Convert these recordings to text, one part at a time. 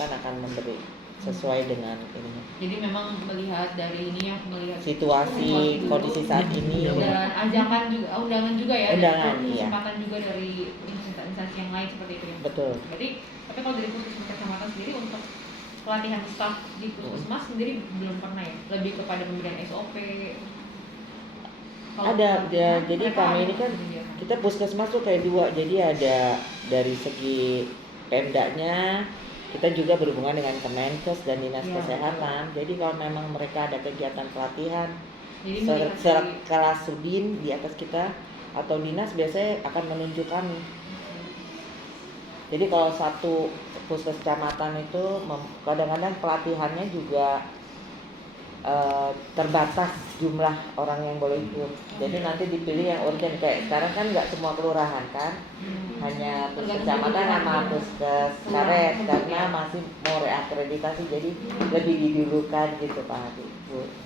kecamatan akan memberi sesuai dengan ini. Jadi memang melihat dari ini ya, melihat situasi kondisi saat ini dan ajakan juga, undangan juga ya, undangan, dan iya. kesempatan juga dari instansi yang lain seperti itu ya. Betul. Berarti tapi kalau dari puskesmas kecamatan sendiri untuk pelatihan staf di puskesmas sendiri belum pernah ya, lebih kepada pemberian SOP. Ada ya, jadi kami ini kan kita puskesmas tuh kayak dua, jadi ada dari segi Pemdanya, kita juga berhubungan dengan Kemenkes dan Dinas Kesehatan. Jadi kalau memang mereka ada kegiatan pelatihan sekelas Sudin di atas kita atau dinas biasanya akan menunjuk kami. Jadi kalau satu puskes kecamatan itu kadang-kadang pelatihannya juga terbatas jumlah orang yang boleh ikut. Jadi nanti dipilih yang urgent, kayak sekarang kan nggak semua kelurahan kan, hanya puskes kecamatan sama puskes karet karena masih mau reakreditasi, jadi lebih didulukan gitu Pak Hadi.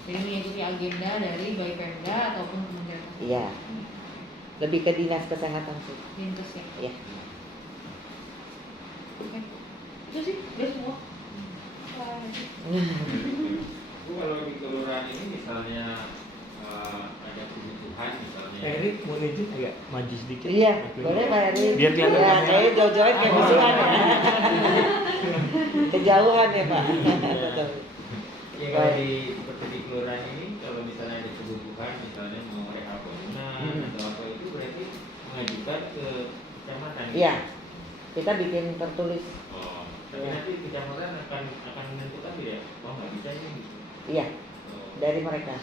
Jadi mengikuti agenda dari baik Pemda ataupun kementerian. Iya, lebih ke dinas kesehatan sih. Dinas ya. Iya. Oke. Itu sih udah semua. Bu, kalau di kelurahan ini misalnya ada kebutuhan misalnya. Erik mau izin agak maju sedikit. Iya, boleh Pak Eri. Biar kelihatan ya, kamera. saya jauh-jauh kayak musuhan ya. Kejauhan ya Pak. Betul. Ya, kalau seperti di kelurahan ini kalau misalnya ada kebutuhan misalnya mau rehab bangunan atau apa itu berarti mengajukan ke kecamatan. Iya. Kita bikin tertulis. Oh, tapi nanti kecamatan akan menentukan ya, oh nggak bisa ini gitu. Iya. Dari mereka.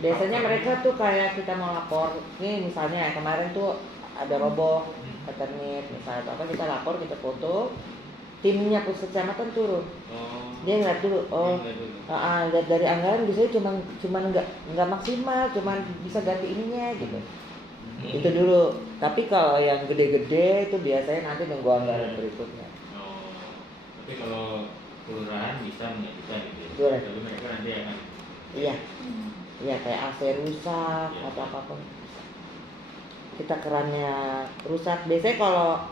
Biasanya mereka tuh kayak kita mau lapor, nih misalnya kemarin tuh ada roboh eternit misalnya atau apa, kita lapor, kita foto, timnya puskes kecamatan turun. Dia ngeliat dulu, lihat dari anggaran biasanya cuma nggak maksimal, cuma bisa ganti ininya gitu. Itu dulu. Tapi kalau yang gede-gede itu biasanya nanti nunggu anggaran berikutnya. Tapi kalau kelurahan bisa mengajukan gitu. Boleh. Tapi mereka nanti akan. Iya. Iya kayak AC rusak atau apapun. Kita kerannya rusak. Biasanya kalau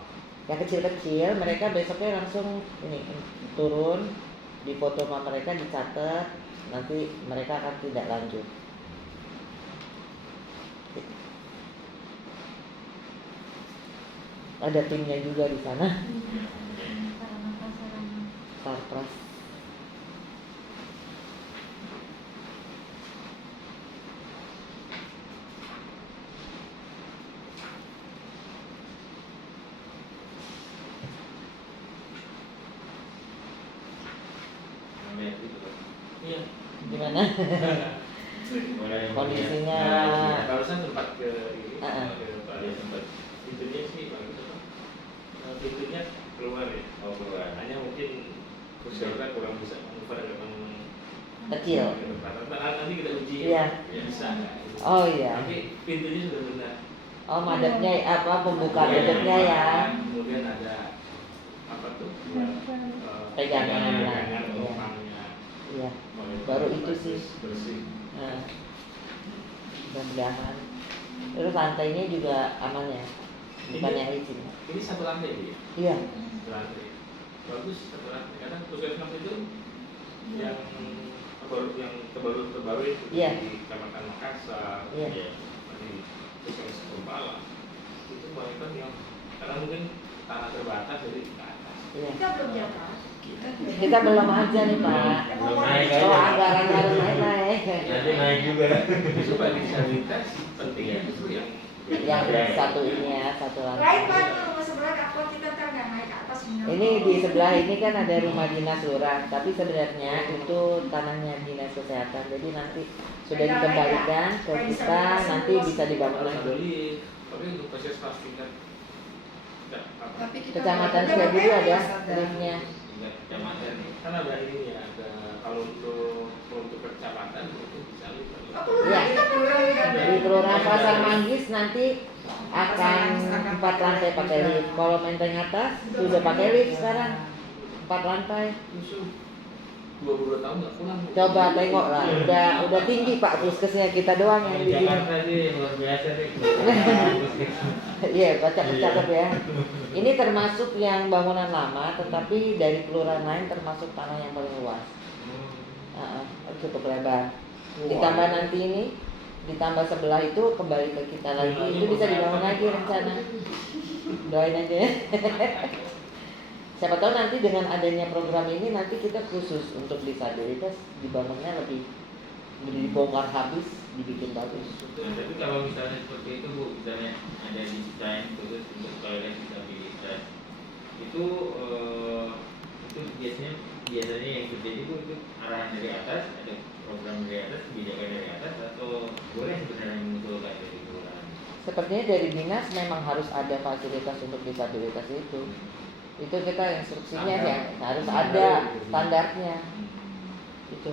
yang kecil-kecil mereka besoknya langsung ini turun, difoto sama mereka, dicatat, nanti mereka akan tidak lanjut. Ada timnya juga di sana. Sarpras. Iya. Gimana? Kondisinya. Barusan sempat ke ini, ke Bali sempat. Pintunya sih bagus apa? Pintunya keluar ya. Oh keluar. Hanya mungkin kursinya kurang bisa mengukur Kecil. Nanti kita uji. Iya. Ya bisa. Oh iya. Tapi pintunya sudah benar. Oh madepnya apa, pembukaan madepnya ya. Kemudian ada apa tuh? Pegangan. Lubangnya. Iya. Baru itu sih. Bersih. Nah, mudah-mudahan. Terus lantainya juga aman ya, bukan yang licin. Ini satu lantai dia. Iya. Satu lantai. Bagus satu lantai. Karena puskesmas itu yang terbaru itu Iya. di Kecamatan Makassar. Iya. Di puskesmas Kumpala. Itu mereka yang karena mungkin tanah terbatas jadi ke atas. Iya. Kita belum jalan. Kita belum aja nih Pak. Belum naik Oh aja. anggaran harus naik. Nanti naik juga. Justru bagi disabilitas pentingnya justru yang Satu ini ya, satu Lain lantai. Pak, rumah sebelah kapal kita ntar nggak naik ke atas. Ini di sebelah ini kan ada rumah dinas lurah, tapi sebenarnya itu tanahnya dinas kesehatan. Jadi nanti sudah dikembalikan ke kita, nanti bisa dibangun lagi. Tapi untuk puskesmas tingkat Kecamatan Sukabumi ada liftnya. kecamatan kan ada ini ya, ada kalau untuk kecamatan itu bisa Iya. Di Kelurahan Pasar Manggis nanti akan 4 lantai pakai lift. Kalau Menteng atas sudah pakai lift sekarang 4 lantai. 22 tahun nggak pulang. Coba tengok lah, udah tinggi Pak puskesnya, kita doang yang di sini. Jakarta sih luar biasa sih. Iya, cakep-cakep ya. Ini termasuk yang bangunan lama, tetapi dari kelurahan lain termasuk tanah yang paling luas. Cukup lebar. Ditambah nanti ini, ditambah sebelah itu kembali ke kita lagi. Itu bisa dibangun lagi rencana. Doain aja ya. Siapa tahu nanti dengan adanya program ini nanti kita khusus untuk disabilitas dibangunnya lebih dibongkar habis, dibikin bagus. Nah, tapi kalau misalnya seperti itu Bu, misalnya ada desain khusus untuk toilet disabilitas, itu biasanya yang terjadi Bu itu arahan dari atas, ada program dari atas, kebijakan dari atas, atau boleh sebenarnya mengusulkan dari kelurahan? Sepertinya dari dinas memang harus ada fasilitas untuk disabilitas itu. Itu kita instruksinya yang harus ada standarnya. Itu.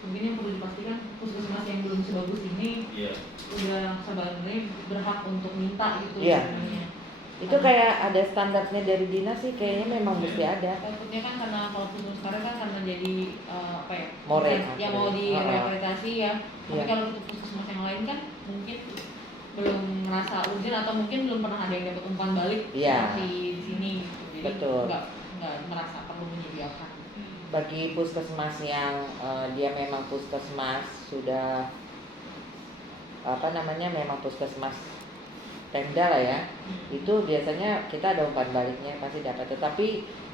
Mungkin yang perlu dipastikan puskesmas yang belum sebagus ini udah sebenarnya berhak untuk minta gitu sebenarnya. Itu kayak ada standarnya dari dinas sih, kayaknya memang mesti ada. Takutnya kan karena kalau puskesmas sekarang kan karena jadi yang mau direhabilitasi ya. Tapi kalau untuk puskesmas yang lain kan mungkin belum merasa urgent atau mungkin belum pernah ada yang dapat umpan balik di sini. Jadi nggak merasa perlu menyediakan. Bagi puskesmas yang dia memang puskesmas sudah memang puskesmas tenda lah ya, itu biasanya kita ada umpan baliknya pasti dapat. Tetapi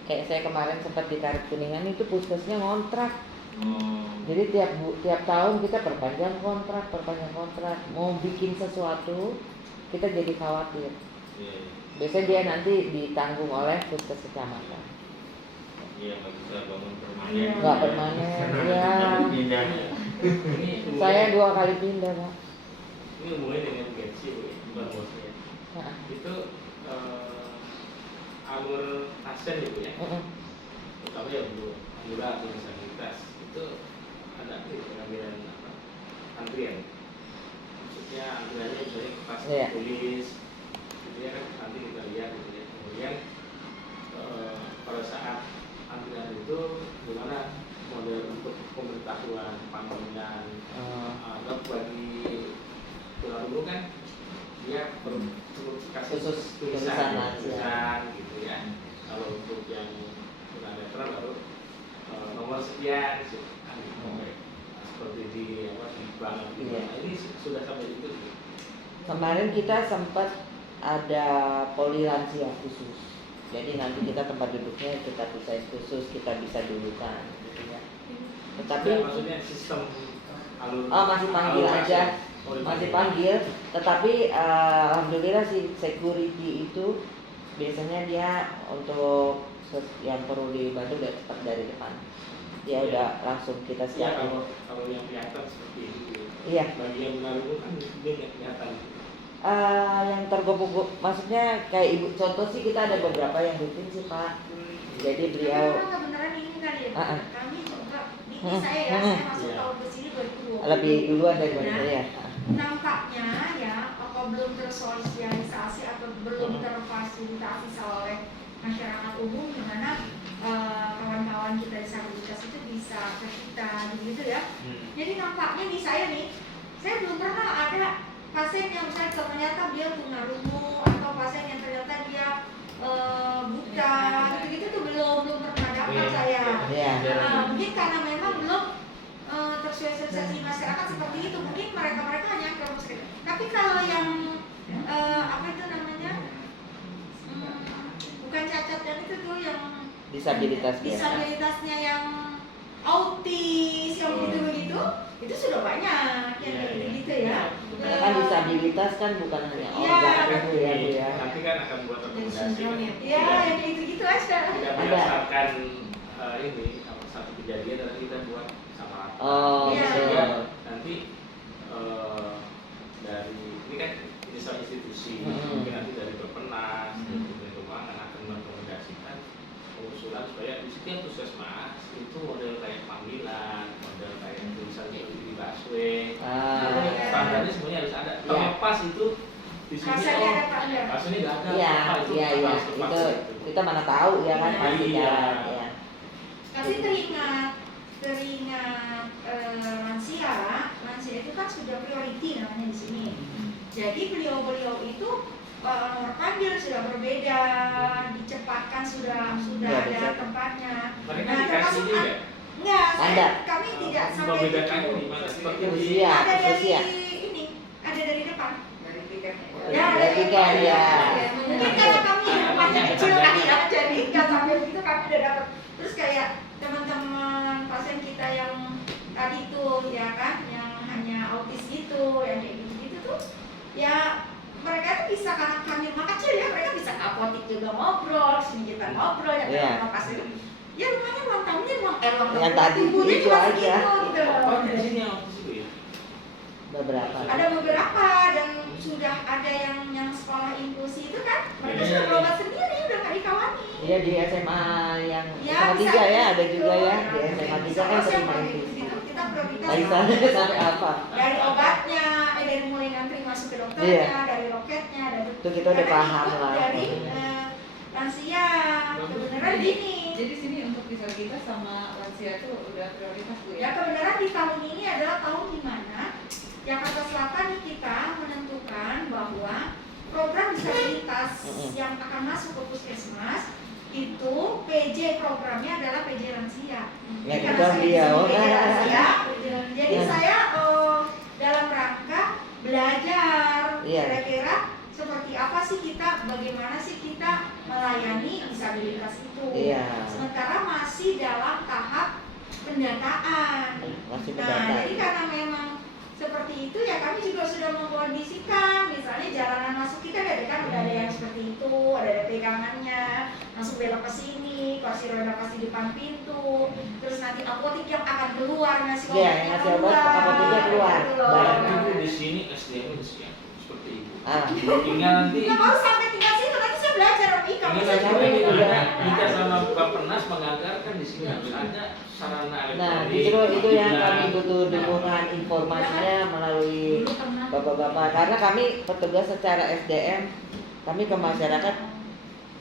kayak saya kemarin sempat di Karet Kuningan itu puskesnya ngontrak. Jadi tiap tahun kita perpanjang kontrak, mau bikin sesuatu kita jadi khawatir. Biasanya dia nanti ditanggung oleh puskes kecamatan. Iya, nggak bisa bangun permanen. Nggak permanen, ya. Saya 2 kali pindah, Pak. Ini hubungannya dengan Gensi, bukan bosnya. Itu alur pasien itu ya. Terutama yang gula atau disabilitas itu ada pengambilan antrian. Maksudnya antriannya misalnya pas tulis, gitu ya kan nanti kita lihat gitu ya. Kemudian pada saat antrian itu gimana model untuk pemberitahuan panggilan atau bagi dulu kan dia perlu kasih tulisan gitu ya. Kalau untuk yang tunanetra baru nomor sekian seperti di bank gitu. Nah, ini sudah sampai itu. Kemarin kita sempat ada poli lansia khusus. Jadi nanti kita tempat duduknya kita bisa khusus, kita bisa dudukan gitu ya. Tetapi maksudnya sistem alur masih panggil aja. Masih panggil, tetapi alhamdulillah si security itu biasanya dia untuk yang perlu dibantu udah cepat dari depan. Dia udah langsung kita siapin. Kalau yang kelihatan seperti itu. Iya. Bagi yang baru kan dia nggak kelihatan. Yang tergobok, maksudnya kayak ibu contoh sih kita ada beberapa yang rutin sih Pak. Jadi beliau kebenaran ini kali ya. Kami juga saya masuk tahun ke sini 2020. Lebih duluan dari saya. Nampaknya ya apa belum tersosialisasi atau belum terfasilitasi oleh masyarakat umum di mana kawan-kawan kita disabilitas itu bisa ke kita gitu ya. Jadi nampaknya nih saya belum pernah ada pasien yang misalnya ternyata dia tunarungu atau pasien yang ternyata dia buta gitu-gitu tuh belum pernah dapat saya. Mungkin karena memang belum tersosialisasi masyarakat seperti itu, mungkin mereka hanya ke rumah sakit. Tapi kalau yang bukan cacat dan itu tuh yang disabilitasnya yang autis yang begitu itu sudah banyak yang gitu ya. Kan disabilitas kan bukan hanya organ tubuh ya. Nanti kan akan buat rekomendasi. Iya, yang gitu aja. Tidak berdasarkan ini satu kejadian dan kita buat sama. Nanti dari ini kan institusi, mungkin nanti dari Bappenas, dari Keuangan akan merekomendasikan usulan supaya di setiap puskesmas itu model kayak panggilan, model kayak tulisannya di busway, standarnya semuanya harus ada. Terlepas itu di sini kasarnya nggak ada. Iya. Itu kita mana tahu ya kan pasti jalan ya. Kasih teringat lansia itu kan sudah priority namanya di sini. Jadi beliau itu nomor panggil sudah berbeda, dicepatkan sudah Ya, ada bisa. tempatnya. Mereka Nah, dikasih termasuk juga. enggak, Ada. kami tidak sampai Membedakan itu. di mana seperti di Usia, Ada dari usia. ini, ada dari depan. Dari tiketnya. Ya, Dari tiket, ya. Mungkin karena kami rumahnya kecil kali ya, jadi nggak sampai begitu kami udah dapat. Terus kayak teman-teman pasien kita yang tadi itu ya kan, yang hanya autis gitu, yang kayak gitu-gitu tuh, ya mereka tuh bisa karena kami rumah kecil ya, mereka bisa ke apotek juga ngobrol, sini kita ngobrol ya Iya. kan, pasien. Ya rumahnya ruang tamunya ruang Yang tadi ibunya itu cuma aja. segitu gitu. Oh, di sini yang di situ ya. Beberapa. Ada beberapa dan sudah ada yang sekolah inklusi itu kan mereka sudah berobat sendiri udah nggak dikawani. Iya di SMA yang Ya, SMA 3 bisa ya ada gitu. juga ya di SMA 3 kan Sama terima siapa itu. gitu, kita prioritas Laisa sampai apa? dari obatnya, dari mulai ngantri masuk ke dokternya, Iya. dari loketnya, dari Itu kita udah karena paham itu lah. dari lansia kebenaran gini. Jadi sini untuk disabilitas sama lansia itu udah prioritas Bu Ya ya? kebenaran di tahun ini adalah tahun di mana Jakarta Selatan nih kita menentukan bahwa program disabilitas yang akan masuk ke puskesmas itu PJ programnya adalah PJ lansia. Ya, Karena kita saya dia, di oh. PJ lansia, jadi Ya. saya dalam rangka belajar Iya. kira-kira seperti apa sih kita, bagaimana sih kita melayani disabilitas itu. Iya. Sementara masih dalam tahap pendataan. Masih Nah, pendata. jadi karena memang seperti itu ya kami juga sudah mengkondisikan, misalnya jalanan masuk kita kan udah ada yang seperti itu, ada pegangannya, masuk belok ke sini, kursi roda pasti depan pintu, terus nanti apotek yang akan keluar ngasih Iya, obatnya yang ngasih obat, apoteknya keluar. gitu loh. Barang Ibu di sini SDM udah siap seperti itu. Ah. Tinggal nanti Nggak mau sampai tinggal situ, nanti saya belajar Om Ika. ini Saya nanti juga kita belajar. kita sama Bappenas menganggarkan di sini harus ada sarana Nah, elektronik. justru itu yang Nah, kami butuh dukungan informasinya melalui Dulu pernah. bapak-bapak karena kami petugas secara SDM kami ke masyarakat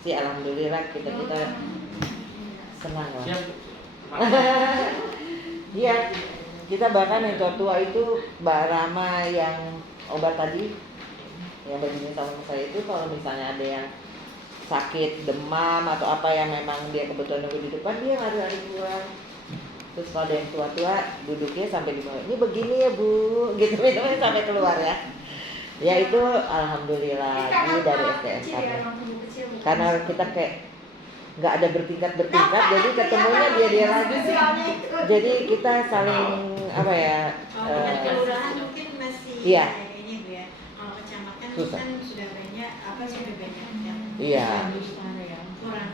sih alhamdulillah kita senang lah. siap. Iya, kita bahkan yang tua itu Mbak Rama yang obat tadi yang begini sama saya itu kalau misalnya ada yang sakit demam atau apa yang memang dia kebetulan nunggu di depan dia lari-lari keluar. Terus kalau ada yang tua-tua duduknya sampai di bawah, ini begini ya Bu, gitu sampai keluar ya. Ya itu alhamdulillah ini dari SDM kami. Karena kita kayak nggak ada bertingkat-bertingkat, jadi ketemunya dia lagi. Jadi kita saling apa ya? Kalau dengan kelurahan mungkin masih Iya. kayaknya Bu ya. Kalau kecamatan Susah. kan sudah banyak sudah banyak yang Iya. kurang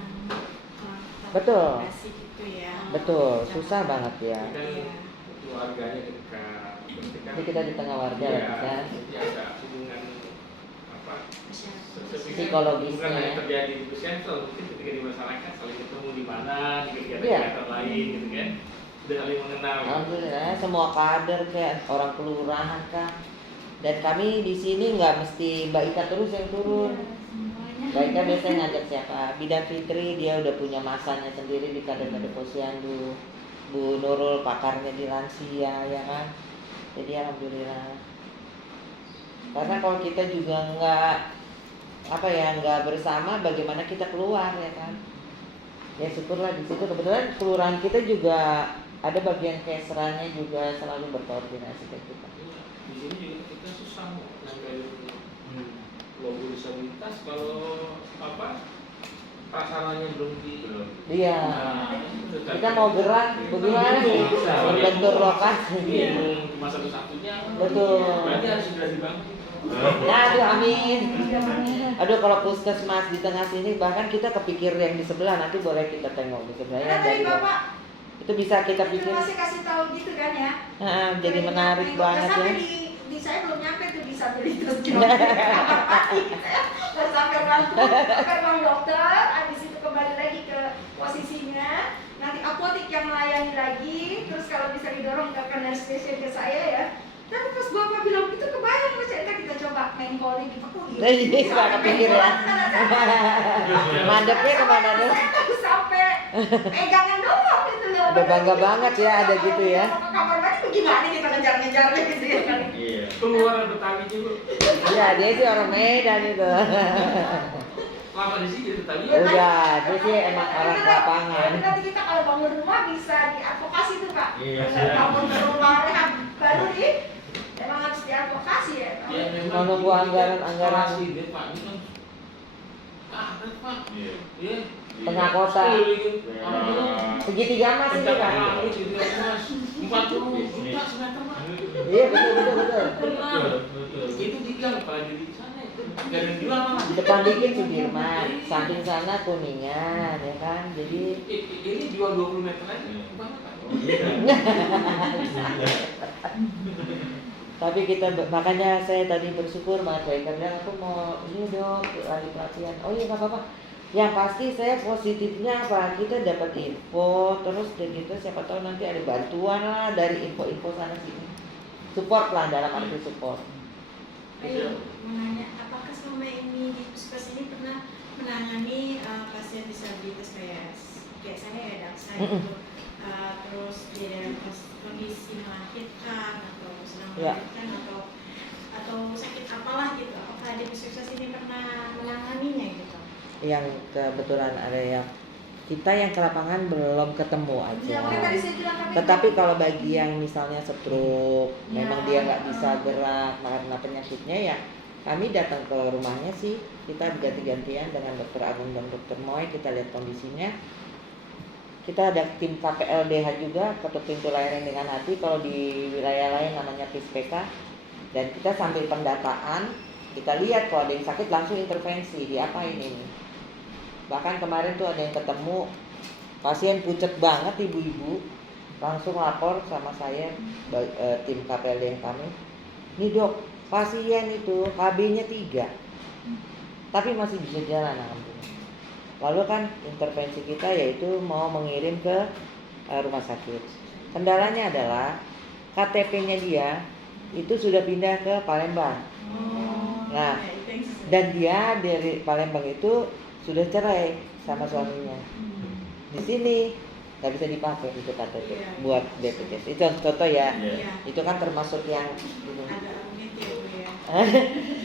Betul. komunikasi gitu ya. Betul, Kecamatan. susah banget ya. Kan Iya. keluarganya dekat. Jadi kita di tengah warga Iya, lah kan. jadi ada hubungan apa? Masyarakat. Saya pikir Psikologisnya. bukan hanya terjadi di puskesmas, mungkin ketika di masyarakat saling ketemu di mana, di kegiatan Iya. kegiatan lain gitu kan, sudah saling mengenal. Alhamdulillah semua kader kayak orang kelurahan kah. Dan kami di sini nggak mesti Mbak Ika terus yang turun. Mbak Ika biasanya ngajak siapa? Bidan Fitri dia udah punya masanya sendiri di kader-kader posyandu. Bu Nurul pakarnya di lansia ya kan. Jadi alhamdulillah. Karena kalau kita juga nggak bersama, bagaimana kita keluar ya kan? Ya syukurlah di situ kebetulan kelurahan kita juga ada bagian keserannya juga selalu berkoordinasi ke kita. Di sini juga kita susah mau nempelin logo disabilitas kalau apa prasarannya belum di. Iya. Nah, Kita mau gerak bagaimana nih? Membentur lokasi. Cuma satu-satunya. Betul. Berarti harus sudah dibangun. Ya, aduh amin. Aduh kalau puskesmas di tengah sini bahkan kita kepikir yang di sebelah nanti boleh kita tengok di sebelah ya. Karena tadi Bapak Itu bisa kita itu pikir. masih kasih tahu gitu kan ya. Jadi menarik banget ya. Sampai di saya belum nyampe tuh disabilitas Terus sampai ruang dokter, habis itu kembali lagi ke posisinya. Nanti apotek yang melayani lagi. Terus kalau bisa didorong ke nurse station ke saya ya. Tapi pas Bapak bilang itu kebayang mas, entar kita coba main calling di Pekuli. Iya, suka kepikir ya. Mandeknya kemana deh? Saya tuh sampai pegangan doang gitu loh. Udah bangga banget ya ada gitu ya. Ke kamar mandi gimana kita ngejar-ngejar gitu ya kan. Iya. Keluar Betawi juga. Iya, dia sih orang Medan itu. Lama di sini Betawi. Udah, dia sih emang orang lapangan. Nanti kita kalau bangun rumah bisa diadvokasi tuh Kak. Iya. Bangun rumah rehab baru nih, emang harus diadvokasi ya. Ya, Mau nunggu anggaran-anggaran. Sih, dia, Pak, ini kan karet, Pak. Iya. Iya. Tengah kota. Segitiga emas ini kan. 40 juta semeter, Pak. Iya, betul. Benar. Itu digang apalagi di sana itu. Gak ada yang jual malah. Di depan dikit Sudirman, samping sana Kuningan, ya kan. Jadi Ini jual 20 meter aja. Banget, Pak. tapi kita makanya saya tadi bersyukur banget Baika bilang aku mau ini dong lagi pelatihan. Oh iya nggak apa-apa. Yang pasti saya positifnya apa? Kita dapat info terus dan gitu siapa tahu nanti ada bantuan lah dari info-info sana sini. Support lah dalam arti support. Ayo, menanya, apakah selama ini di puskes ini pernah menangani pasien disabilitas kayak saya ya, dak saya gitu, terus di dalam kondisi melahirkan atau sedang Ya. melahirkan atau sakit apalah gitu, apakah di puskes ini pernah menanganinya gitu? Yang kebetulan ada yang kita yang ke lapangan belum ketemu aja. Ya, makanya tadi saya bilang kami Tetapi kalau bagi yang misalnya stroke, Ya. memang dia nggak bisa gerak karena penyakitnya ya, kami datang ke rumahnya sih, kita ganti-gantian dengan Dokter Agung dan Dokter Moy, kita lihat kondisinya. Kita ada tim KPLDH juga, ketuk pintu layanan dengan hati. Kalau di wilayah lain namanya PISPK, dan kita sambil pendataan, kita lihat kalau ada yang sakit langsung intervensi, diapain ini. Bahkan kemarin tuh ada yang ketemu pasien pucet banget ibu-ibu, langsung lapor sama saya tim KPLD kami. Nih dok, pasien itu KB-nya 3 tapi masih bisa jalan alhamdulillah. Lalu kan intervensi kita yaitu mau mengirim ke rumah sakit. Kendalanya adalah KTP-nya dia itu sudah pindah ke Palembang. Nah, ya, itu yang susah. dan dia dari Palembang itu sudah cerai sama suaminya. Di sini nggak bisa dipakai itu KTP Iya. buat BPJS. Itu contoh ya. Iya. Itu kan termasuk yang ini. Ada gitu ya Bu ya.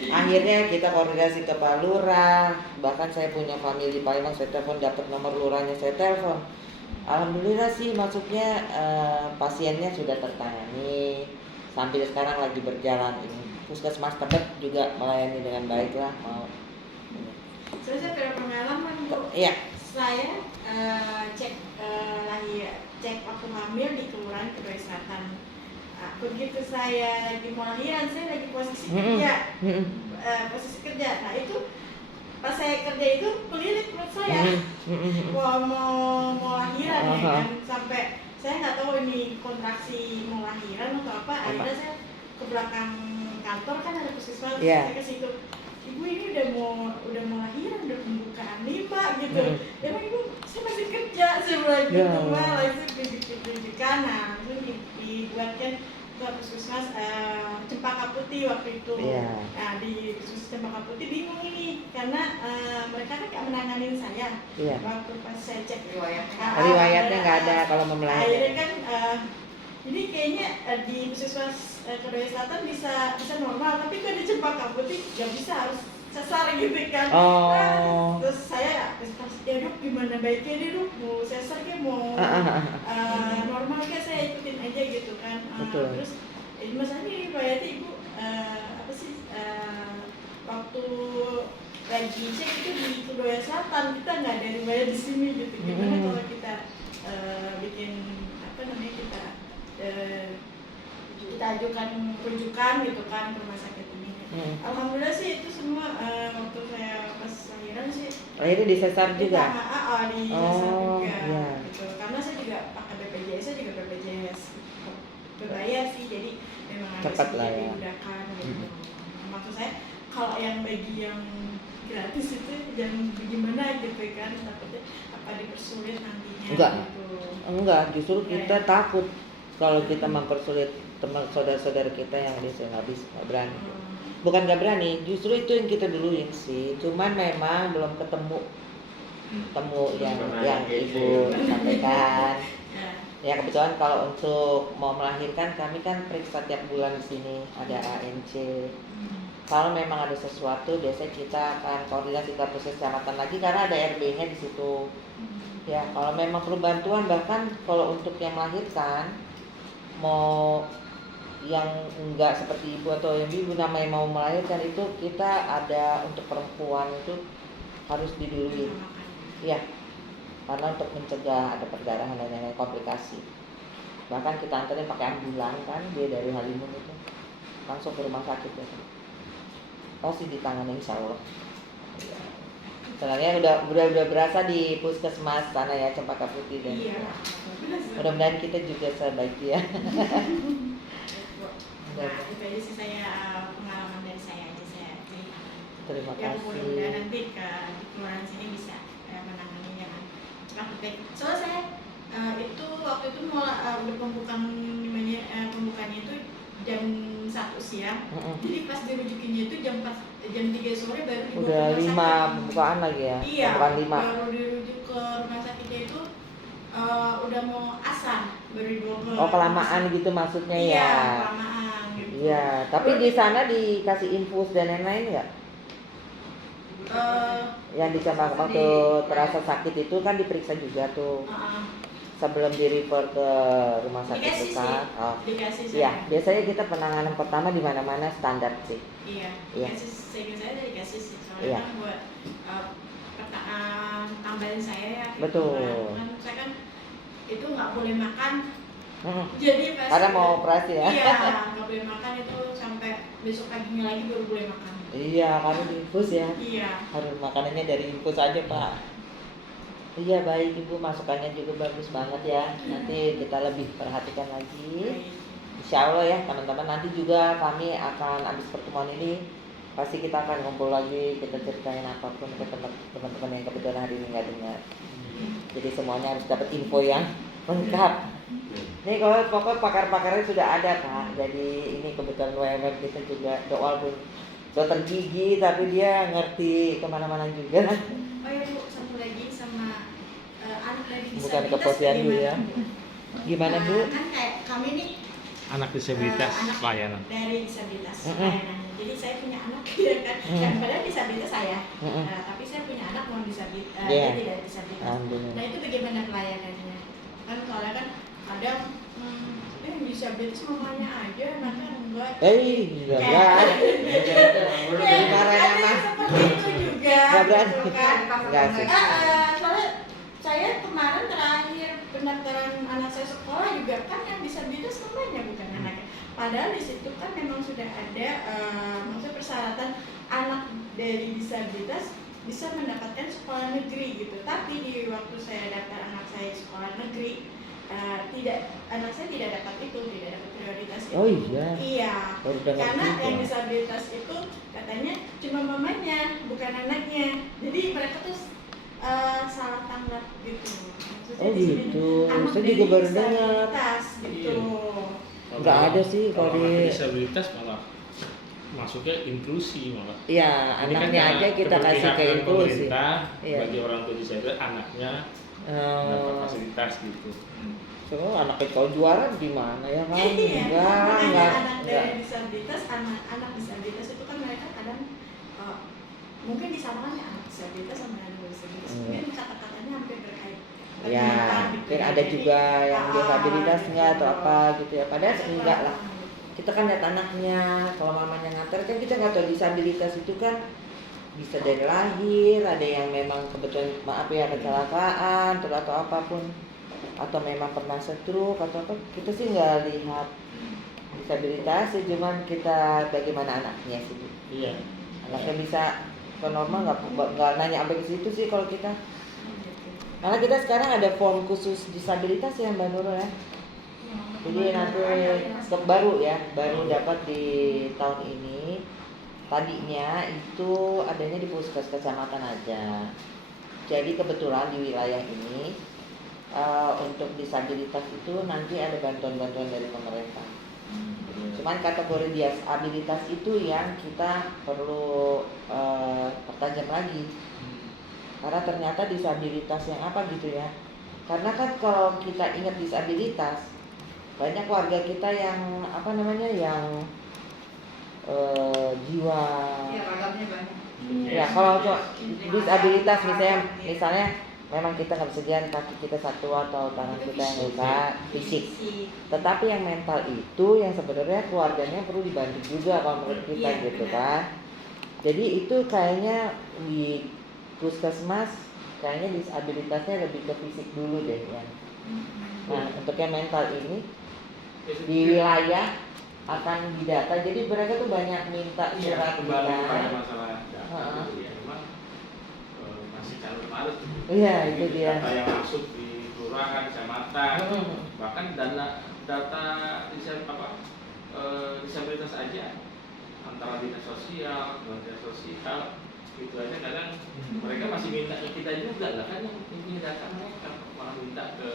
Akhirnya kita koordinasi ke Pak Lurah. Bahkan saya punya family di Palembang, saya telepon, dapat nomor lurahnya, saya telepon. Alhamdulillah sih masuknya pasiennya sudah tertangani. Sampai sekarang lagi berjalan ini. Puskesmas Tebet juga melayani dengan baik lah. Mau. Saya ada pengalaman Bu. Iya. Saya cek waktu hamil di Kelurahan Kedua Selatan. Begitu saya lagi mau lahiran, saya lagi posisi kerja, posisi kerja. Nah itu pas saya kerja itu pelilit perut saya, mau lahiran ya kan, sampai saya nggak tahu ini kontraksi mau lahiran atau apa. Akhirnya saya ke belakang kantor kan ada puskesmas, Yeah. saya ke situ. Ibu ini udah mau lahiran, udah pembukaan nih Pak gitu. Emang ibu saya masih kerja, saya bilang gitu Ya. Pak, langsung didikan, nah langsung dibuatkan ke puskesmas Cempaka Putih waktu itu. Iya. Nah di puskesmas Cempaka Putih bingung ini karena mereka kan nggak menanganin saya. Iya. Waktu pas saya cek Riwayatnya nggak ada kalau mau akhirnya melayani. kan ini kayaknya di puskesmas Kedua Selatan bisa normal, tapi kalau di Cempaka Putih nggak bisa, harus sesar gitu kan. Oh. Nah, terus saya ya dok gimana baiknya nih dok, mau sesar kayak mau normal kayak saya ikutin aja gitu kan. Betul. Terus masalahnya ini riwayatnya ibu apa sih waktu lagi cek itu di Kedua Selatan, kita nggak ada riwayat di sini gitu. Gimana kalau kita bikin apa namanya kita ajukan rujukan gitu kan ke rumah sakit ini. Alhamdulillah sih itu semua waktu saya pas lahiran sih. Akhirnya disesar juga. Di sesar Oh, juga. iya. Gitu. Karena saya juga pakai BPJS, saya juga BPJS berbayar sih, jadi memang ada Cepat lah sedikit ya. dimudahkan gitu. Maksud saya kalau yang bagi yang gratis itu jangan bagaimana gitu kan, takutnya apa dipersulit nantinya. Enggak. Gitu. Enggak, justru kita takut kalau kita mempersulit teman saudara-saudara kita yang bisa nggak berani. Bukan nggak berani, justru itu yang kita duluin sih. Cuman memang belum ketemu yang ibu sampaikan. Ya kebetulan kalau untuk mau melahirkan kami kan periksa tiap bulan di sini, ada ANC. Kalau memang ada sesuatu biasanya kita akan koordinasi ke pusat kecamatan lagi karena ada RB-nya di situ. Ya kalau memang perlu bantuan, bahkan kalau untuk yang melahirkan mau yang enggak seperti ibu atau yang ibu namanya mau melahirkan itu kita ada untuk perempuan itu harus didului. Ya, karena untuk mencegah ada perdarahan dan lain-lain komplikasi. Bahkan kita anterin pakai ambulan kan, dia dari Halimun itu langsung ke rumah sakit ya. Pasti ditangani insya Allah. Sebenarnya udah berasa di puskesmas sana ya, Cempaka Putih dan Iya. mudah-mudahan kita juga sebaik dia. Nah, itu aja sih saya pengalaman dari saya aja saya cerita. Terima Yang mudah-mudahan kasih. nanti ke kelurahan sini bisa menanganinya kan. Soalnya saya itu waktu itu mau udah pembukaannya itu jam 1 siang. Jadi pas dirujukinnya itu jam 3 sore baru dibawa Udah ke rumah 5 sakit. pembukaan lagi ya. Iya, Pembukaan 5. baru dirujuk ke rumah sakitnya itu udah mau asar baru dibawa ke Oh kelamaan gitu maksudnya iya, ya. kelamaan gitu. Iya, tapi di sana dikasih infus dan lain-lain nggak? Yang di Cempaka waktu terasa sakit itu kan diperiksa juga tuh sebelum di refer ke rumah sakit Dikasih besar. sih. Oh. Dikasih saya. Iya, biasanya kita penanganan pertama di mana-mana standar sih. Iya, Iya. dikasih saya udah dikasih sih soalnya Iya. kan buat tambahin saya ya. gitu Betul. kan saya kan itu nggak boleh makan. Mm. Jadi pas Karena mau operasi ya. Iya, nggak boleh makan itu sampai besok paginya lagi baru boleh makan. Iya, karena di infus ya. Iya. Harus makanannya dari infus aja Pak. Iya baik Ibu, masukannya juga bagus banget ya. Nanti kita lebih perhatikan lagi. Insya Allah ya teman-teman, nanti juga kami akan habis pertemuan ini pasti kita akan ngumpul lagi, kita ceritain apapun ke teman-teman yang kebetulan hari ini nggak dengar. Jadi semuanya harus dapat info yang lengkap. Nih kalau pokok pakar-pakarnya sudah ada Pak. Jadi ini kebetulan WMR kita juga walaupun dokter gigi tapi dia ngerti kemana-mana juga. Oh ya Bu, satu lagi sama anak dari Bukan disabilitas keposisian dulu ya. bagaimana, Bu? Gimana Bu? Kan kayak kami nih Anak disabilitas anak layanan. dari disabilitas Mm-mm. layanannya. Jadi saya punya anak ya kan, dan padahal disabilitas saya. Mm-mm. Tapi saya punya anak non disabilitas, Iya. dia tidak disabilitas. Alhamdulillah. Nah itu bagaimana pelayanannya? Kan soalnya kan kadang yang disabilitas mamanya aja, anaknya enggak. Enggak. Kayak Dimarahin ada sama. yang seperti itu juga. Nggak berani. gitu kan. Enggak sih. Soalnya saya kemarin terakhir pendaftaran anak saya sekolah juga kan yang disabilitas namanya bukan anaknya. Padahal di situ kan memang sudah ada maksudnya persyaratan anak dari disabilitas bisa mendapatkan sekolah negeri gitu. Tapi di waktu saya daftar anak saya sekolah negeri anak saya tidak dapat itu, tidak dapat prioritas itu. Oh iya. Iya. Baru dengar Karena juga. yang disabilitas itu katanya cuma mamanya, bukan anaknya. Jadi mereka tuh salah tanggap gitu. Maksudnya Oh di sini gitu. anak Saya dari juga baru dengar. disabilitas gitu. Nggak ada sih kalau anak di- disabilitas malah masuknya inklusi malah. Iya, Ini kan anaknya karena aja kita kasih ke keberpihakan inklusi. pemerintah Iya. bagi orang tua disabilitas anaknya dapat Oh, fasilitas gitu. so, anaknya kalau juara gimana ya kan? Iya, Enggak, makanya enggak, anak enggak. dari disabilitas, anak disabilitas itu kan mereka kadang mungkin disamakan ya anak disabilitas sama anak disabilitas. Mungkin kata-katanya hampir berkait. Ya, mungkin ada juga yang disabilitas enggak atau apa gitu ya. Padahal enggak lah. Kita kan lihat anaknya, kalau mamanya nganter kan kita nggak tahu disabilitas itu kan bisa dari lahir, ada yang memang kebetulan maaf ya kecelakaan, terus atau apapun, atau memang pernah stroke atau apa, kita sih nggak lihat disabilitas, sih, cuman kita bagaimana anaknya sih, Bu. Iya. Anaknya bisa ke normal nggak nanya sampai ke situ sih kalau kita, karena kita sekarang ada form khusus disabilitas ya Mbak Nurul ya. Jadi nanti baru dapat di tahun ini. Tadinya itu adanya di puskes kecamatan aja. Jadi kebetulan di wilayah ini untuk disabilitas itu nanti ada bantuan-bantuan dari pemerintah. Cuman kategori disabilitas itu yang kita perlu pertajam lagi. Karena ternyata disabilitas yang apa gitu ya, Karena kan kalau kita ingat disabilitas, banyak warga kita yang apa namanya yang jiwa Iya, ragamnya banyak. ya kalau disabilitas misalnya memang kita nggak bisa jalan, kaki kita satu atau tangan kita yang rusak fisik, tetapi yang mental itu yang sebenarnya keluarganya perlu dibantu juga kalau menurut kita Iya, gitu benar. kan. Jadi itu kayaknya di puskesmas kayaknya disabilitasnya lebih ke fisik dulu deh ya. Nah untuk yang mental ini di wilayah akan didata, jadi mereka tuh banyak minta Iya, surat kembali pada kita. masalah data gitu ya, memang masih carut marut gitu. Iya, itu dia. Data yang masuk di kelurahan, kecamatan, bahkan data disabilitas aja antara dinas sosial, kementerian sosial itu aja kadang mereka masih minta ke kita juga lah kan, yang ini data mereka malah minta ke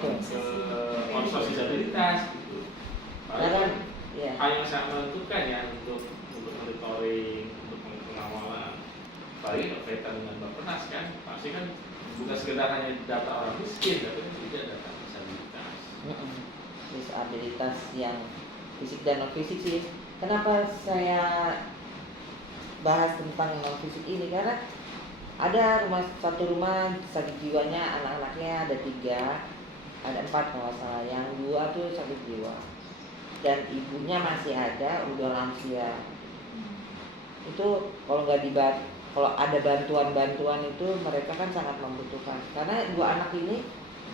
konsorsium disabilitas gitu. Karena Padahal ya. hal yang sangat menentukan ya untuk monitoring, untuk pengawalan. Apalagi berkaitan dengan Bappenas kan, pasti kan bukan sekedar hanya data orang miskin, tapi juga data disabilitas. Disabilitas yang fisik dan non fisik sih. Kenapa saya bahas tentang non fisik ini? Karena ada satu rumah sakit jiwanya, anak-anaknya ada 3, ada 4 kalau nggak salah, yang 2 tuh sakit jiwa dan ibunya masih ada, udah lansia. Itu kalau ada bantuan itu mereka kan sangat membutuhkan, karena 2 anak ini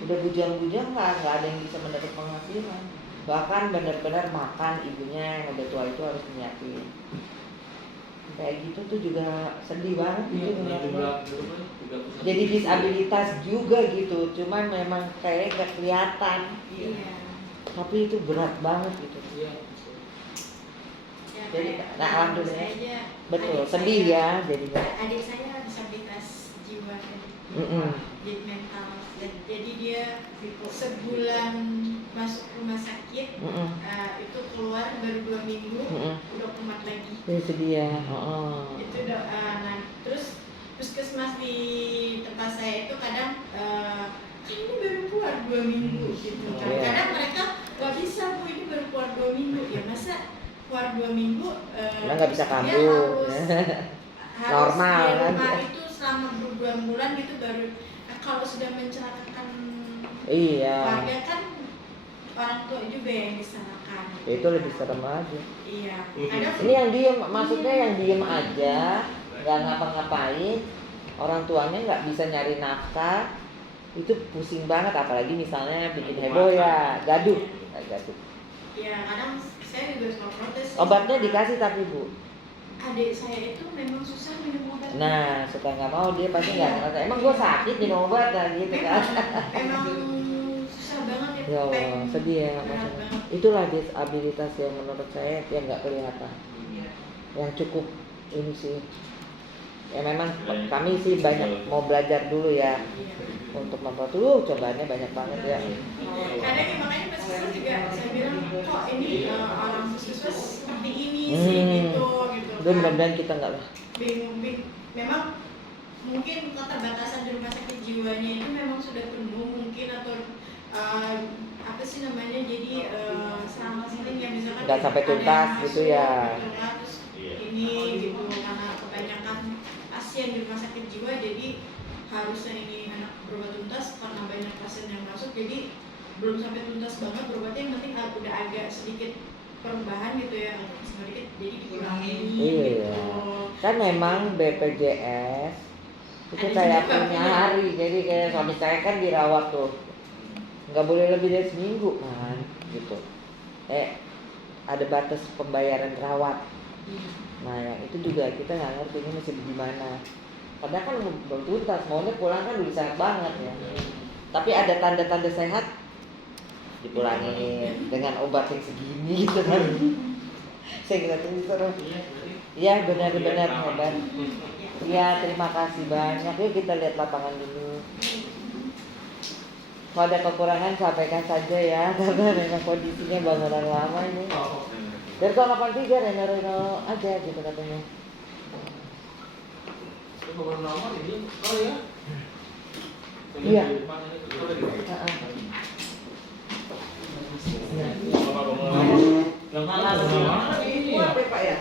udah bujang-bujang nggak ada yang bisa mendapat penghasilan, bahkan benar-benar makan ibunya yang udah tua itu harus nyiapin. Kayak gitu tuh juga sedih banget gitu ngeliatnya. Jadi disabilitas juga gitu, cuman memang kayak gak kelihatan. Iya. Tapi itu berat banget gitu. Iya. Ya, Jadi, kayak nah, alhamdulillah. saya aja, Betul, adik sedih saya- ya jadinya. Adik saya disabilitas jiwa kan, jadi mental. Jadi dia sebulan masuk rumah sakit, itu keluar baru 2 minggu, udah kumat lagi. Jadi sedih ya. Itu udah, nah terus puskesmas di tempat saya itu kadang kan ini baru keluar 2 minggu gitu kan. Iya. Kadang mereka nggak bisa, Bu, ini baru keluar 2 minggu. Ya masa keluar 2 minggu Nah, nggak bisa dia kambuh. harus Normal, di rumah kan? itu selama berbulan-bulan gitu baru. Nah, kalau sudah mencelakakan Iya. warga kan orang tua juga yang disalahkan. Itu lebih serem lagi. Iya. Kadang Ini yang diem, maksudnya yang diem aja, nggak ngapa-ngapain, orang tuanya nggak bisa nyari nafkah, itu pusing banget. Apalagi misalnya bikin heboh ya, gaduh. ya kadang saya juga suka protes. Obatnya dikasih tapi Bu. Adik saya itu memang susah minum obat. Nah, suka nggak mau dia pasti nggak ngerasa. Emang gue sakit minum obat lah gitu kan. Memang susah banget ya. Ya Allah, sedih ya Berat maksudnya. banget. Itulah disabilitas yang menurut saya yang nggak kelihatan, yang cukup ini sih. Ya memang kami sih banyak mau belajar dulu ya Iya. untuk membuat cobaannya banyak banget ya. Kadang ya, makanya puskesmas juga saya bilang kok ini orang puskesmas seperti ini sih gitu. Itu mudah-mudahan kita nggak lah. Bingung. Memang mungkin keterbatasan di rumah sakit jiwanya itu memang sudah penuh mungkin, atau apa sih namanya, jadi selama sini yang misalkan Nggak sampai ada tuntas yang gitu masuk, ya. gitu kan, terus ini gitu karena kebanyakan pasien di rumah sakit jiwa, jadi harusnya ini anak berobat tuntas karena banyak pasien yang masuk, jadi belum sampai tuntas banget berobatnya, yang penting udah agak sedikit perubahan gitu ya, sedikit jadi dikurangi Iya. gitu. Kan memang BPJS itu Ada kayak juga punya punya. hari, jadi kayak suami saya kan dirawat tuh, nggak boleh lebih dari seminggu kan, gitu. Ada batas pembayaran rawat. Nah yang itu juga kita nggak ngerti ini mesti gimana. Padahal kan belum tuntas, maunya pulang kan udah sehat banget ya. Tapi ada tanda-tanda sehat, dipulangin dengan obat yang segini gitu kan. Saya ngeliatin itu terus. Iya benar-benar hebat. Iya terima kasih banyak. Yuk kita lihat lapangan dulu. Kalau ada kekurangan sampaikan saja ya, karena memang kondisinya bangunan lama ini. Dari tahun 83 reno-reno aja gitu katanya. Itu nomor ini, oh ya, Iya. Di depan ini tuh udah gitu. Bapak bangun. Malah lebih kuat ya Pak ya.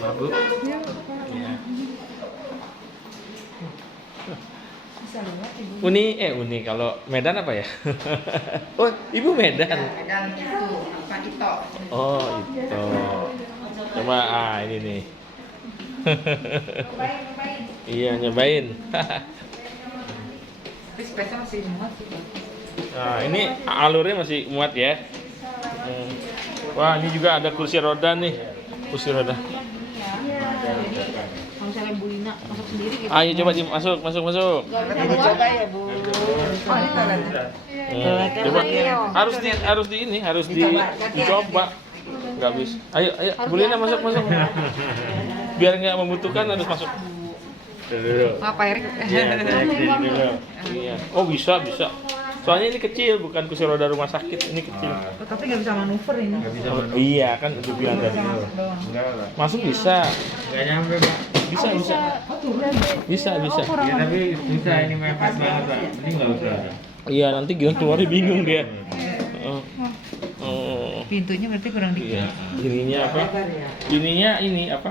Mabuk. Iya. Uni kalau Medan apa ya? Oh, Ibu Medan. Medan itu apa Ito. Oh, itu. Coba ini nih. Iya, nyobain. Tapi spesial masih muat sih. Nah, ini alurnya masih muat ya. Wah, ini juga ada kursi roda nih. Kursi roda. Kalau misalnya Bu Lina masuk sendiri gitu. Ayo coba masuk. Ini coba ya Bu. Oh, ini toilet. Coba harus dicoba. Nggak bisa. Ayo, Bu Lina masuk. Biar nggak membutuhkan harus masuk. Dulu. Apa Erik? Iya. Oh, bisa. Soalnya ini kecil, bukan kursi roda rumah sakit, ini kecil. Oh, tapi nggak bisa manuver ini. Iya, kan udah bilang tadi. Masuk bisa. Nggak nyampe, Pak. Bisa. Ya, tapi susah ini mepet banget, Pak. Ini nggak usah. Iya, nanti keluarnya bingung dia. Pintunya berarti kurang dikit. Iya. Ininya apa? Ininya ini apa?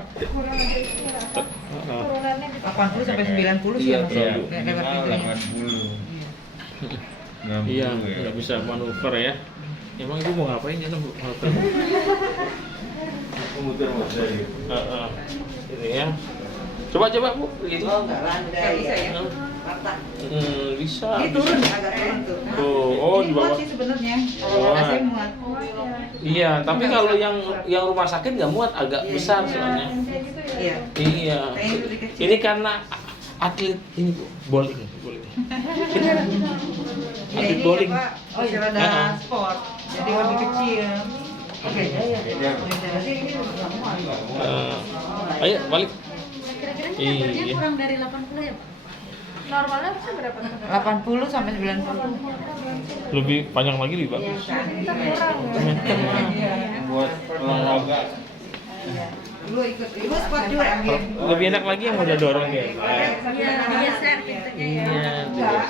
80 sampai 90 sih Iya, yang iya. kayak lewat pintunya. 80. Iya, nggak bisa manuver ya. Emang ibu mau ngapain ya manuver? Muter-muter gitu. Ini ya. Coba Bu. Ini. Oh nggak landai Bisa ya? Rata. Bisa. Ini turun, agak turun tuh. Oh, Ini di muat bawah. sih sebenarnya. Oh. AC muat. Iya, tapi kalau yang rumah sakit nggak muat, agak besar soalnya. Iya. Iya. Kayaknya lebih kecil. Ini karena atlet ini Bu, bowling. Ya, Atlet ini bowling. apa? Kursi roda sport. Jadi lebih kecil. Oke. Beda. Jadi ini nggak muat. Ayo balik. Kira-kira Iya. harganya kurang dari 80 ya Pak? Normalnya bisa berapa? 80 sampai 90. Lebih panjang lagi lebih bagus. Buat olahraga. Lu ikut ibu sport juga ambil. Lebih enak lagi yang udah dorong ya. Iya, biasa pintunya ya. Iya.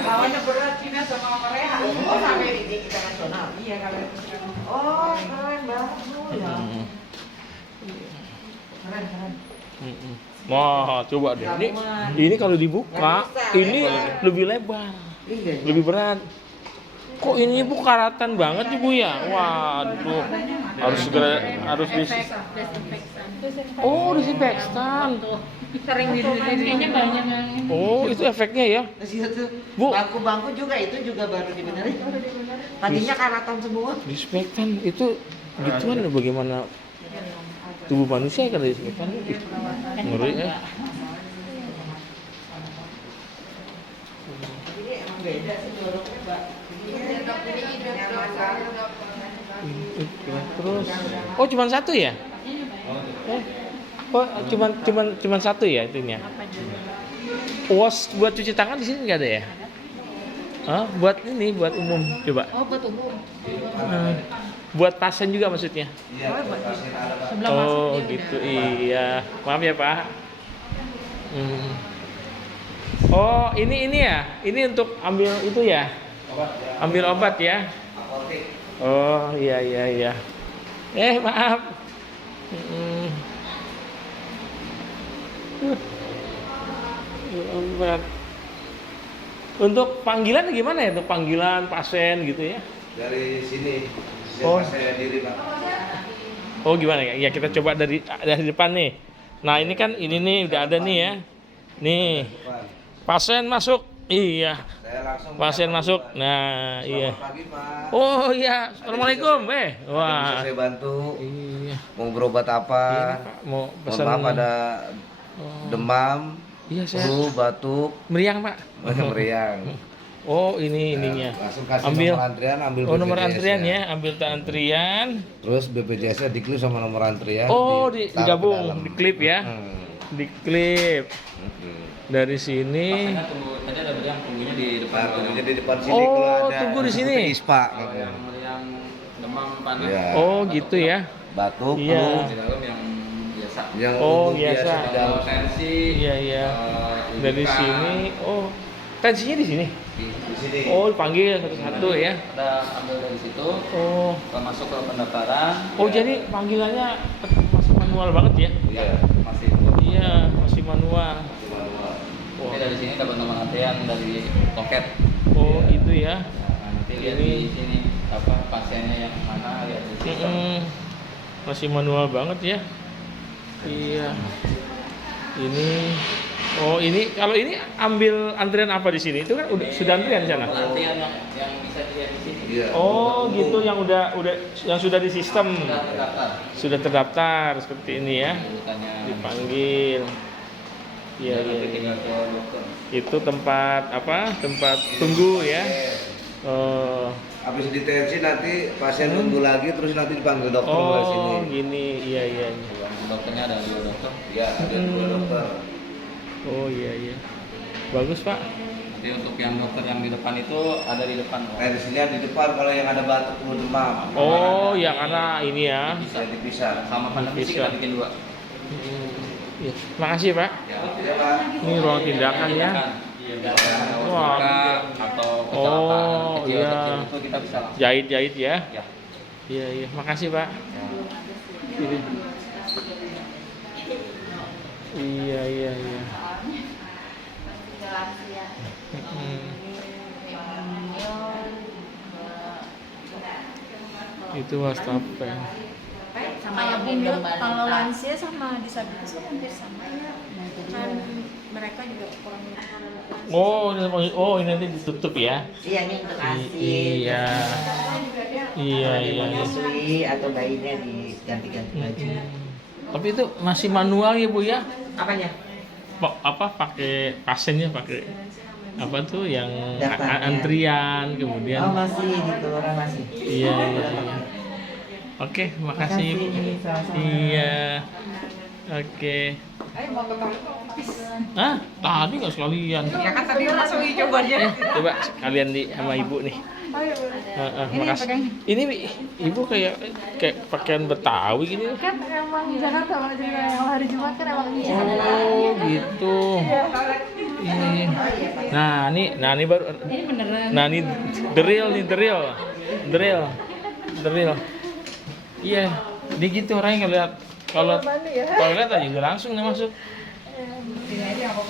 Lawannya berat Cina sama Korea. Oh sampai ini internasional. Iya kalau Oh keren banget Bu ya. keren. Wah, coba deh. Ini kalau dibuka, ini lebih lebar, Iya. lebih berat. Kok ini Bu karatan banget Ibu ya? Waduh. Harus Oh, disinfektan. Sering kayaknya banyak yang ini. Oh, itu efeknya ya. Di situ Bu. bangku-bangku juga itu juga baru dibenerin. Tadinya karatan semua. Disinfektan itu gituan bagaimana tubuh manusia kalau disinfektan? Ih, ngeri ya. Ini emang beda sih dorongnya Mbak. Terus, oh cuman satu ya? Oh cuman satu ya itunya. Was buat cuci tangan di sini nggak ada ya? Hah? Buat umum coba. Oh, buat umum. Buat pasien juga maksudnya. Sebelah Oh masuk dia gitu, udah. iya. Maaf ya Pak. Oh ini ya, ini untuk ambil itu ya, ambil obat ya. Oh iya. Maaf. Obat. Untuk panggilan gimana ya? Untuk panggilan pasien gitu ya? Dari sini. Oh. Saya diri, Pak. Oh gimana ya? Ya kita coba dari depan nih. Nah ini kan ini nih udah ada nih ya. Nih pasien masuk. Iya. Saya langsung Pasien masuk. Nah iya. Selamat pagi, Pak. Oh iya. Assalamualaikum. Bisa Wah. saya bantu? Iya. Mau berobat apa? Iya, Pak. Mau Mohon pesan. maaf ada Oh. demam, Iya saya. flu, batuk, Meriang Pak. meriang. Oh ini ininya. Langsung kasih Ambil. nomor antrian, ambil Oh nomor BPJS antrian ya. Ambil antrian. Terus BPJS-nya diklik sama nomor antrian. Oh ditaruh ke digabung, dalam. diklip ya. Diklip. Dari sini. Tadi ada yang tunggunya di depan. Nah, tunggunya di depan sini Oh, kalau ada. tunggu di sini. ISPA. Kalau yang demam panas. Iya. Oh, gitu ya. Batuk, Iya. flu, Di dalam yang biasa. yang Oh, umum biasa. di dalam. Kalau tensi. Iya, iya. Dari rujukan, sini. Oh, tensinya di sini. di sini. Oh, dipanggil satu-satu ya. Ada ambil dari situ. Oh. Kalau masuk ke pendaftaran. Oh, ya, jadi panggilannya masih manual banget ya? Iya. masih. Iya, masih manual. Ini dari sini dapat nomor antrian dari loket. Oh, gitu ya. Nah, nanti lihat di sini apa pasiennya yang mana, lihat di sistem. Masih manual banget ya. Iya. Ini ini kalau ini ambil antrian apa di sini? Itu kan udah sudah antrian di sana. Antrian yang bisa dilihat di sini. Iya. Oh, gitu yang udah yang sudah di sistem. Sudah terdaftar. Sudah terdaftar seperti ini ya. Urutannya. Dipanggil. Iya, iya, Nanti iya. tinggal ke dokter. Itu tempat apa? Tempat tunggu ya. Oh. Habis di TNC nanti pasien nunggu lagi terus nanti dipanggil dokter ke sini. Oh, gini. Iya, iya, iya. Dokternya ada dua dokter. Iya, ada dua dokter. Oh, iya, iya. Bagus, Pak. Nanti untuk yang dokter yang di depan itu ada di depan. Di sini ada di depan kalau yang ada batuk flu demam. Oh, ya karena ini ya. Bisa dipisah. Sama pandemi sih kita bikin dua. Iya. Makasih, Pak. Iya, Pak. Ini ruang tindakan ya. Wah. Wah. Atau Oh, kecil iya. itu kita bisa langsung. Jahit-jahit ya. Ya. Iya, iya. Makasih, Pak. Ini. Iya, iya, iya. Itu wastafel. Kalau lansia sama disabilitas kan hampir sama ya. Kan mereka juga kurang. Oh, ini nanti ditutup ya. Iya, ini untuk ASI. Iya. Iya, Kalau iya, mau iya. nyusui atau bayinya diganti-ganti baju. Tapi itu masih manual ya, Bu ya? Apanya? Pakai pasiennya pakai apa tuh yang Daftarnya. antrian kemudian. Oh, masih di kelurahan masih. Iya, iya, iya. Oke, makasih Bu. Makasih, sama-sama. Iya. Oke. Ayo mau ke toilet pipis. Ah, tadi nggak sekalian. Ya kan tadi langsung coba aja. Coba sekalian di sama Ibu nih. Makasih. Ini Ibu kayak pakaian Betawi gini. Kan emang Jakarta kalau juga yang hari Jumat kan emang di sana. Oh, gitu. Iya. Nah, ini baru. Ini beneran. Nah, ini the real. Iya, dia gitu orangnya kalau toilet aja udah langsung nih masuk. Sini aja apa?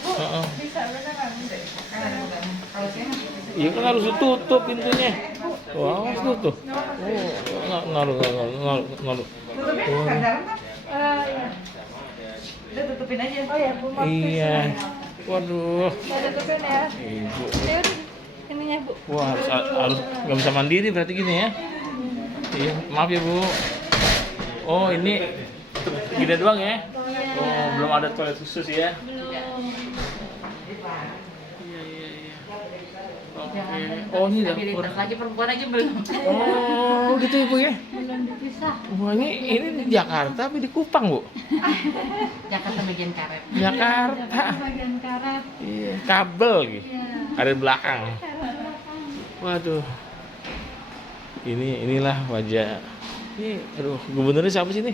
Heeh. Bisa beneran. Kalau saya Iya kan harus ditutup pintunya. Wah, harus tutup. Oh, naruh. tutupin kan dalam kan? Iya. Udah tutupin aja. Oh ya, Bu. maaf. Iya. Waduh. Saya tutupin ya. Ibu. Ya udah. Ininya, Bu. Wah, harus nggak bisa mandiri berarti gini ya. Iya, maaf ya Bu. Oh, ini gini doang ya? Oh, belum ada toilet khusus ya? Iya. Oke. Oh, ini dapur. Disabilitas lagi perempuan aja belum. Oh, gitu ya Bu ya? Belum dipisah. Wah, ini di Jakarta tapi di Kupang Bu? Jakarta bagian karet. Jakarta. Bagian karet. Iya, kabel gitu. Ada di belakang. Waduh. Inilah wajah. Ini aduh, gubernurnya siapa sih nih?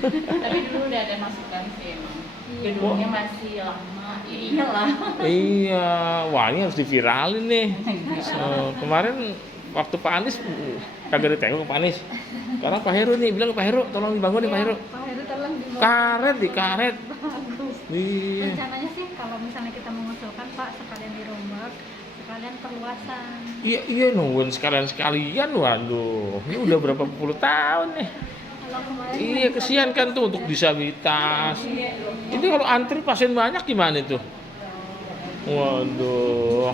Tapi dulu udah ada masukan sih emang. Gedungnya masih lama. Iyalah. Iya, wah ini harus diviralin nih. Kemarin waktu Pak Anies kagak ditengok Pak Anies. Sekarang Pak Heru nih bilang Pak Heru tolong dibangun nih Pak Heru. Pak Heru tolong dibangun. Karet. Bagus. Iya. Rencananya sih kalau misalnya kita mengusulkan Pak sekalian dirombak, sekalian perluasan. Iya nungguin sekalian. Waduh, ini udah berapa puluh tahun nih. Kalau kemarin Iya, kesian kan tuh untuk disabilitas. Ini kalau antri pasien banyak gimana itu? Waduh.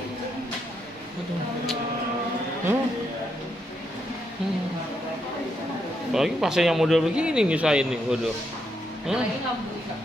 Apalagi pasien yang model begini ngisain nih, waduh. Lagi nggak buka.